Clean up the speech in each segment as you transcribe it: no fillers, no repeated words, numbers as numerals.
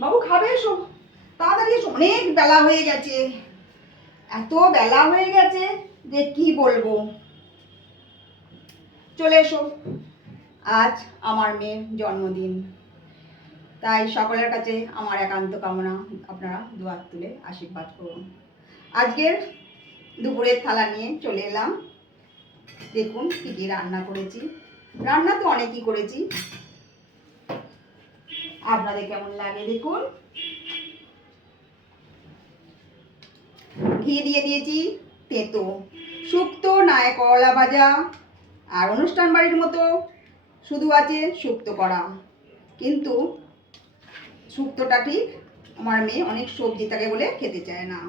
বাবু খাবে এসো, তাড়াতাড়ি এসো, অনেক বেলা হয়ে গেছে, এত বেলা হয়ে গেছে যে কি বলবো। চলে এসো, আজ আমার মেয়ের জন্মদিন, তাই সকলের কাছে আমার একান্ত কামনা আপনারা দুহাত তুলে আশীর্বাদ করুন। আজকের দুপুরের থালা নিয়ে চলে এলাম। দেখুন কী কী রান্না করেছি। রান্না তো অনেকই করেছি, আপনাদের কেমন লাগে দেখুন। ঘি দিয়ে দিয়েছি, তেঁতো শুক্তো নয় করলা ভাজা, আর অনুষ্ঠান বাড়ির মতো শুধু আছে শুক্তো করা, কিন্তু শুক্তোটা ঠিক আমার মেয়ে অনেক সবজি থাকে বলে খেতে চায় না।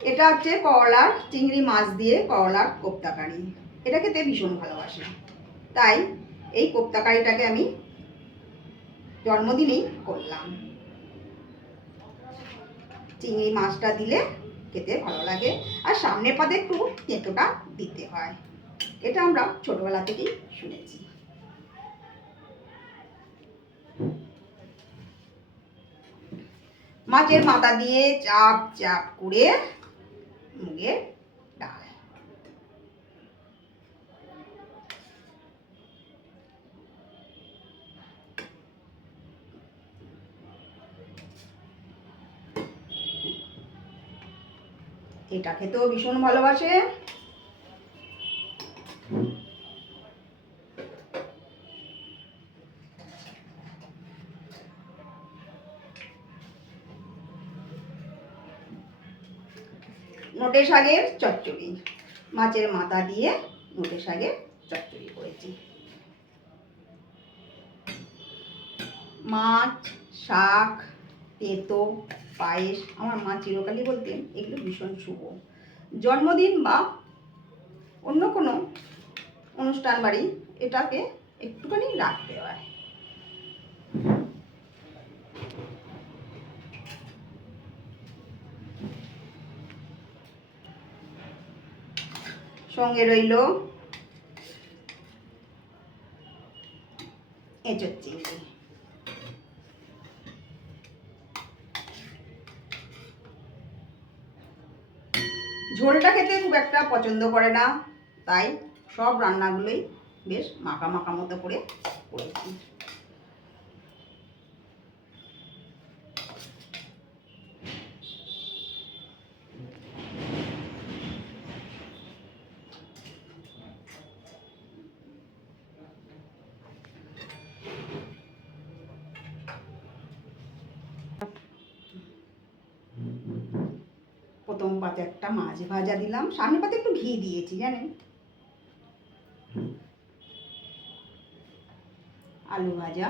এটা হচ্ছে করলার চিংড়ি মাছ দিয়ে করলার কোপ্তা কারি, এটা খেতে ভীষণ ভালোবাসে, তাই এই কোপ্তা কারিটাকে আমি জন্মদিনেই করলাম। চিংড়ি মাছটা দিলে খেতে ভালো লাগে, আর সামনে পাতে একটু তেঁতোটা দিতে হয়, এটা আমরা ছোটবেলা থেকেই শুনেছি। মাছের মাথা দিয়ে চাপ চাপ করে মুগের ডাল, এটা খেতেও ভীষণ ভালোবাসে। নোটে শাকের চচ্চড়ি, মাছের মাথা দিয়ে নোটে শাকের চচ্চড়ি করেছি। মাছ, শাক, তেঁতো, পায়েস, আমার মা চিরকালই বলতেন এগুলো ভীষণ শুভ। জন্মদিন বা অন্য কোনো অনুষ্ঠান বাড়ি এটাকে একটুখানি রাখতে হয়। সঙ্গে রইল এঁচোড় চিংড়ি। ঝোলটা খেতে খুব একটা পছন্দ করে না, তাই সব রান্নাগুলোই বেশ মাখা মাখা মতো করে করেছি। প্রথম পাতে একটা মাছ ভাজা দিলাম, সামনে পাতে একটু ঘি দিয়েছি জানেন। আলু ভাজা,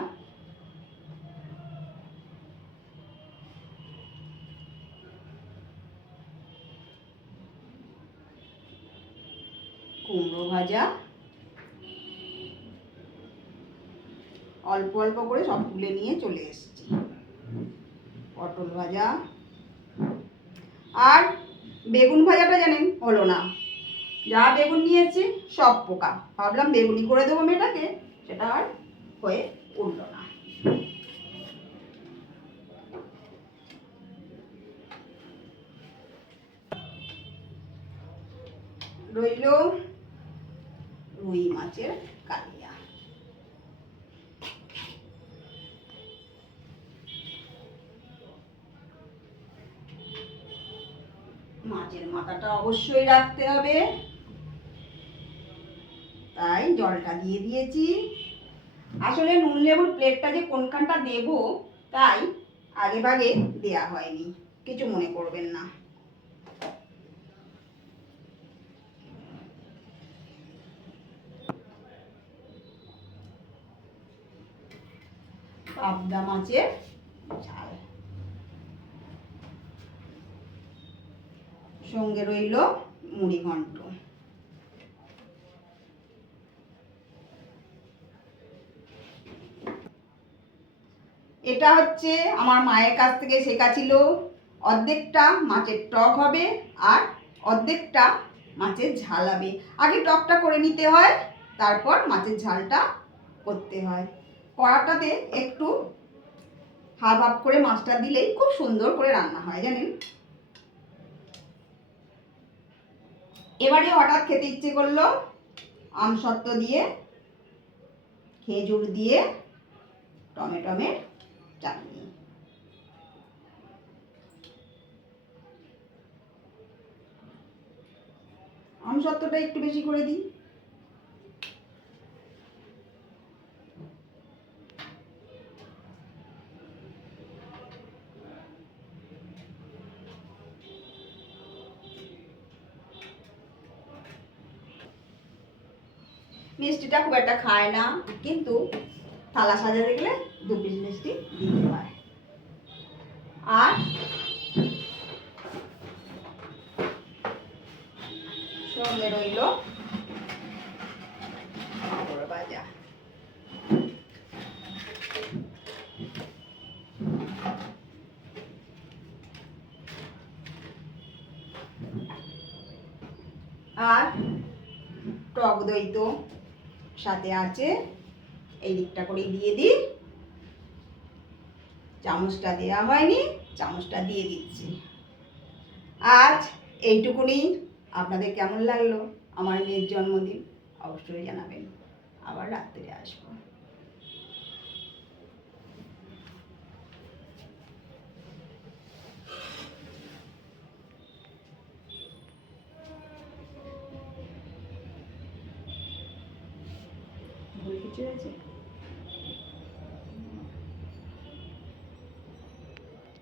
কুমড়ো ভাজা, অল্প অল্প করে সব তুলে নিয়ে চলে এসেছি, পটল ভাজা, আর বেগুন ভাজাটা জানেন হলো না, যা বেগুন নিয়েছি সব পোকা, ভাবলাম বেগুনি করে দেবো মেয়েটাকে, সেটা আর হয়ে উঠল না। রইল রুই মাছের কালিয়া। মাছের মাথাটা অবশ্যই রাখতে হবে, তাই জলটা দিয়ে দিয়েছি। আসলে নুন লেবুর প্লেটটা যে কোনখানটা দেব তাই আগে ভাগে দেয়া হয়নি, কিছু মনে করবেন না। পাবদা মাছের ঝাল, সঙ্গে রইল মুড়ি ঘন্ট। এটা হচ্ছে আমার মায়ের কাছ থেকে শেখা ছিল, অর্ধেকটা মাছের টক হবে আর অর্ধেকটা মাছের ঝাল হবে। আগে টকটা করে নিতে হয়, তারপর মাছের ঝালটা করতে হয়। কড়াটাতে একটু হাফ হাফ করে মাছটা দিলেই খুব সুন্দর করে রান্না হয় জানেন। এবারে হঠাৎ খেতে ইচ্ছে করলো আমসত্ত্ব দিয়ে, খেজুর দিয়ে টমেটোমের চাটনি। আমসত্ত্বটা একটু বেশি করে দিই। মিষ্টিটা খুব একটা খায় না, কিন্তু থালা সাজাতে গেলে 2 পিস মিষ্টি দিতে হয়। আর সঙ্গে রইল পাঁপড় ভাজা। আর টক দই তো সাথে আছে, এই দিকটা করেই দিয়ে দিই। চামচটা দেওয়া হয়নি, চামচটা দিয়ে দিচ্ছি। আজ এইটুকুনি। আপনাদের কেমন লাগলো আমার মেয়ের জন্মদিন অবশ্যই জানাবেন। আবার রাত্রে আসবো। ভুল কিছু হয়েছে?